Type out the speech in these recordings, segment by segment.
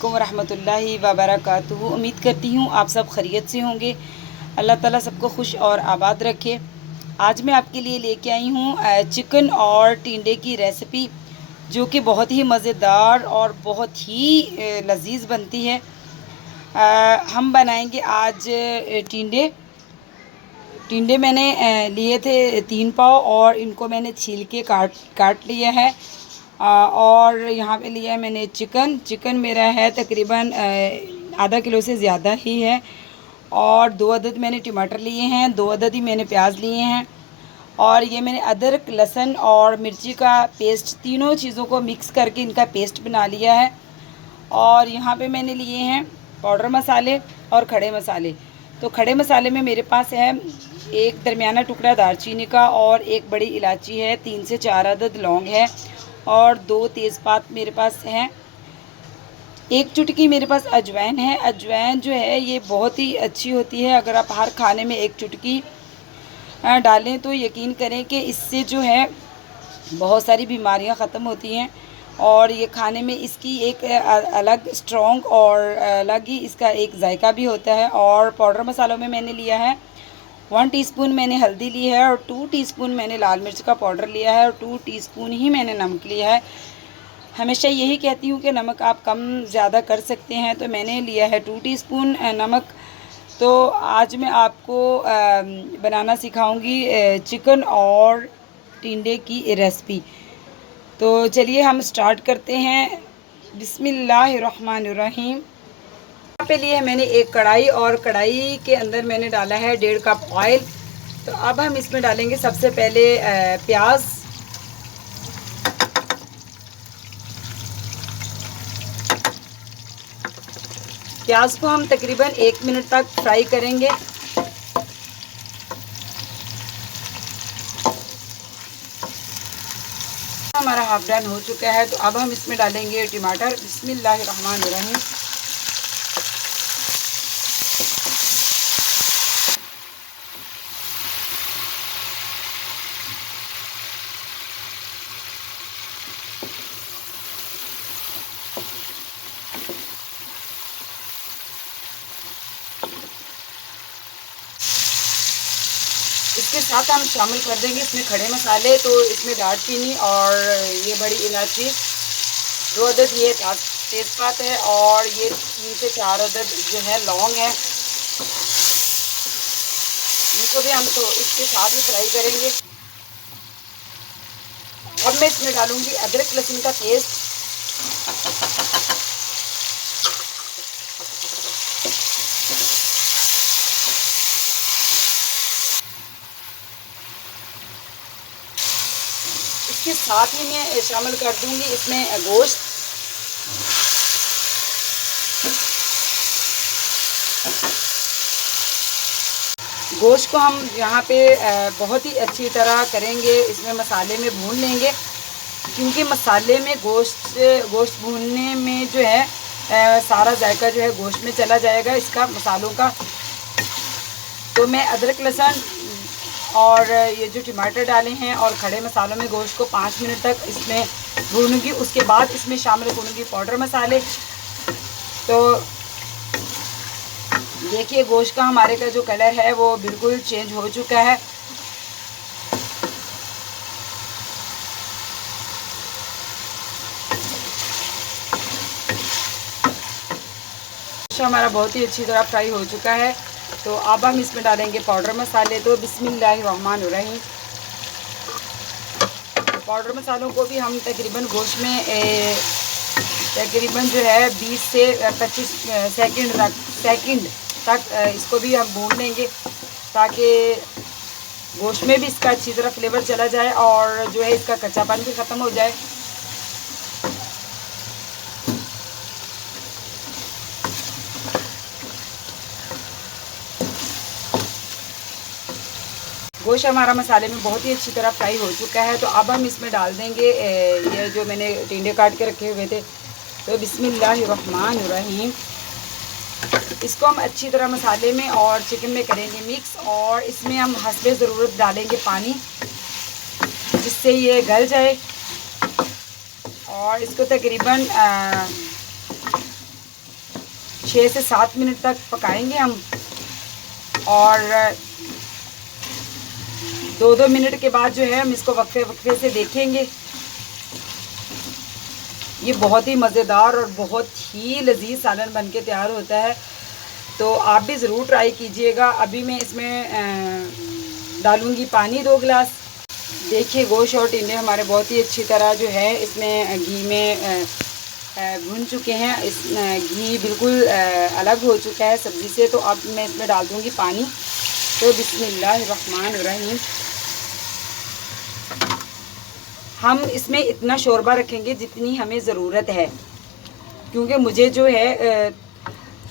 वालेकुम रहमतुल्लाहि व बरकातुहू। उम्मीद करती हूँ आप सब खैरियत से होंगे। अल्लाह ताला सबको खुश और आबाद रखे। आज मैं आपके लिए लेके आई हूँ चिकन और टिंडे की रेसिपी, जो कि बहुत ही मज़ेदार और बहुत ही लजीज बनती है। हम बनाएंगे आज टिंडे। टिंडे मैंने लिए थे 3 पाव और इनको मैंने छील के काट काट लिया है। और यहाँ पे लिया है मैंने चिकन मेरा है तकरीबन आधा किलो से ज़्यादा ही है। और 2 अदद मैंने टमाटर लिए हैं, 2 अदद ही मैंने प्याज लिए हैं। और ये मैंने अदरक, लहसुन और मिर्ची का पेस्ट, तीनों चीज़ों को मिक्स करके इनका पेस्ट बना लिया है। और यहाँ पे मैंने लिए हैं पाउडर मसाले और खड़े मसाले। तो खड़े मसाले में मेरे पास है एक दरमियाना टुकड़ा दालचीनी का और एक बड़ी इलायची है, 3 से 4 अदद लौंग है और 2 तेज़पात मेरे पास हैं। एक चुटकी मेरे पास अजवाइन है। अजवाइन जो है ये बहुत ही अच्छी होती है। अगर आप हर खाने में एक चुटकी डालें तो यकीन करें कि इससे जो है बहुत सारी बीमारियां ख़त्म होती हैं। और ये खाने में इसकी एक अलग स्ट्रॉन्ग और अलग ही इसका एक जायका भी होता है। और पाउडर मसालों में मैंने लिया है 1 टीस्पून मैंने हल्दी ली है और 2 टीस्पून मैंने लाल मिर्च का पाउडर लिया है और 2 टीस्पून ही मैंने नमक लिया है। हमेशा यही कहती हूँ कि नमक आप कम ज़्यादा कर सकते हैं, तो मैंने लिया है 2 टीस्पून नमक। तो आज मैं आपको बनाना सिखाऊंगी चिकन और टिंडे की रेसिपी। तो चलिए हम स्टार्ट करते हैं। बिस्मिल्लाहिर्रहमानिर्रहीम। यहाँ पे लिए मैंने एक कढ़ाई और कढ़ाई के अंदर मैंने डाला है 1.5 कप ऑयल। तो अब हम इसमें डालेंगे सबसे पहले प्याज। प्याज को हम तकरीबन 1 मिनट तक फ्राई करेंगे। हमारा हाफ डन हो चुका है। तो अब हम इसमें डालेंगे टमाटर। बिस्मिल्लाहिर्रहमानिर्रहीम। इसके साथ हम शामिल कर देंगे इसमें खड़े मसाले। तो इसमें दालचीनी और ये बड़ी इलायची, 2 अदद ये तेज़पात है और ये 3 से 4 अदद जो है लौंग है। इनको भी हम तो इसके साथ ही फ्राई करेंगे। अब मैं इसमें डालूंगी अदरक लहसुन का पेस्ट। इसके साथ ही मैं शामिल कर दूंगी इसमें गोश्त। गोश्त को हम यहाँ पे बहुत ही अच्छी तरह करेंगे, इसमें मसाले में भून लेंगे, क्योंकि मसाले में गोश्त भूनने में जो है सारा जायका जो है गोश्त में चला जाएगा इसका, मसालों का। तो मैं अदरक लहसुन और ये जो टमाटर डाले हैं और खड़े मसालों में गोश्त को 5 मिनट तक इसमें भूनूंगी। उसके बाद इसमें शामिल करूँगी पाउडर मसाले। तो देखिए गोश्त का हमारे का जो कलर है वो बिल्कुल चेंज हो चुका है। हमारा बहुत ही अच्छी तरह फ्राई हो चुका है। तो अब हम इसमें डालेंगे पाउडर मसाले। तो बिस्मिल्लाहिर्रहमानिर्रहीम। पाउडर मसालों को भी हम तकरीबन गोश्त में तकरीबन जो है 20 से 25 सेकंड तक इसको भी हम भून लेंगे, ताकि गोश्त में भी इसका अच्छी तरह फ्लेवर चला जाए और जो है इसका कच्चापन भी ख़त्म हो जाए। गोश्त हमारा मसाले में बहुत ही अच्छी तरह फ्राई हो चुका है। तो अब हम इसमें डाल देंगे ये जो मैंने टिंडे काट के रखे हुए थे। तो बिस्मिल्लाहिर्रहमानिर्रहीम। इसको हम अच्छी तरह मसाले में और चिकन में करेंगे मिक्स, और इसमें हम हस्बे ज़रूरत डालेंगे पानी, जिससे ये गल जाए। और इसको तकरीबन 6 से 7 मिनट तक पकाएंगे हम। और 2-2 मिनट के बाद जो है हम इसको वक्फे वक्फे से देखेंगे। ये बहुत ही मज़ेदार और बहुत ही लजीज सालन बन के तैयार होता है, तो आप भी ज़रूर ट्राई कीजिएगा। अभी मैं इसमें डालूँगी पानी 2 गिलास। देखिए गोश्त और टिंडे हमारे बहुत ही अच्छी तरह जो है इसमें घी में भून चुके हैं। इस घी बिल्कुल अलग हो चुका है सब्ज़ी से। तो अब मैं इसमें डाल दूँगी पानी। तो बिस्मिल्लाहिर्रहमानिर्रहीम। हम इसमें इतना शोरबा रखेंगे जितनी हमें ज़रूरत है, क्योंकि मुझे जो है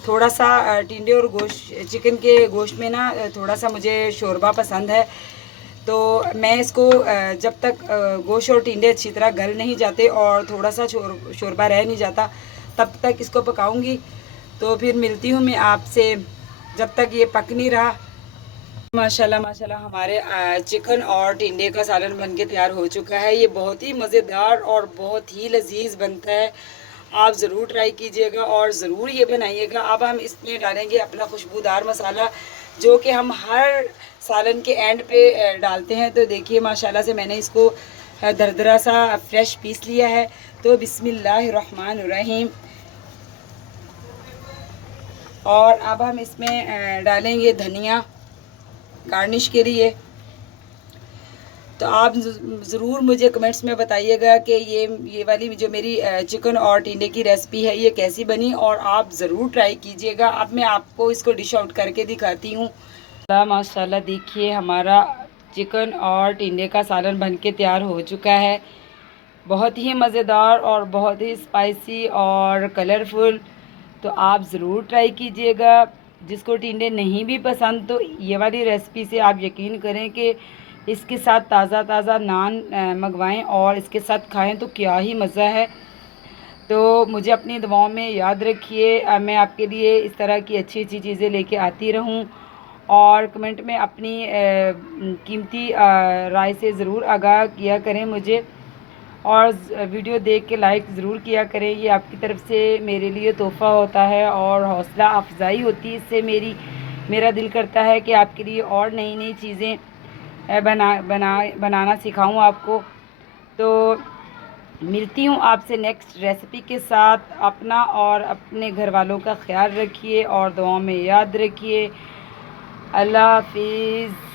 थोड़ा सा टिंडे और गोश्त, चिकन के गोश्त में ना थोड़ा सा मुझे शोरबा पसंद है। तो मैं इसको जब तक गोश्त और टिंडे अच्छी तरह गल नहीं जाते और थोड़ा सा शोरबा रह नहीं जाता तब तक इसको पकाऊंगी। तो फिर मिलती हूँ मैं आपसे जब तक ये पक नहीं रहा। माशाल्लाह माशाल्लाह हमारे चिकन और टिंडे का सालन बनके तैयार हो चुका है। ये बहुत ही मज़ेदार और बहुत ही लजीज बनता है। आप ज़रूर ट्राई कीजिएगा और ज़रूर ये बनाइएगा। अब हम इसमें डालेंगे अपना खुशबूदार मसाला, जो कि हम हर सालन के एंड पे डालते हैं। तो देखिए माशाल्लाह से मैंने इसको दरदरा सा फ्रेश पीस लिया है। तो बिस्मिल्लाहिर्रहमानिर्रहीम। और अब हम इसमें डालेंगे धनिया गार्निश के लिए। तो आप ज़रूर मुझे कमेंट्स में बताइएगा कि ये वाली जो मेरी चिकन और टिंडे की रेसिपी है ये कैसी बनी, और आप ज़रूर ट्राई कीजिएगा। अब मैं आपको इसको डिश आउट करके दिखाती हूँ। माशाल्लाह देखिए हमारा चिकन और टिंडे का सालन बनके तैयार हो चुका है। बहुत ही मज़ेदार और बहुत ही स्पाइसी और कलरफुल। तो आप ज़रूर ट्राई कीजिएगा। जिसको टिंडे नहीं भी पसंद तो ये वाली रेसिपी से आप यकीन करें कि इसके साथ ताज़ा ताज़ा नान मंगवाएं और इसके साथ खाएं तो क्या ही मज़ा है। तो मुझे अपनी दुआओं में याद रखिए। मैं आपके लिए इस तरह की अच्छी अच्छी चीज़ें लेके आती रहूं, और कमेंट में अपनी कीमती राय से ज़रूर आगाह किया करें मुझे, और वीडियो देख के लाइक ज़रूर किया करें। ये आपकी तरफ से मेरे लिए तोहफ़ा होता है और हौसला अफजाई होती है। इससे मेरा दिल करता है कि आपके लिए और नई नई चीज़ें बनाना सिखाऊं आपको। तो मिलती हूँ आपसे नेक्स्ट रेसिपी के साथ। अपना और अपने घर वालों का ख्याल रखिए और दुआओं में याद रखिए। अल्लाह हाफिज़।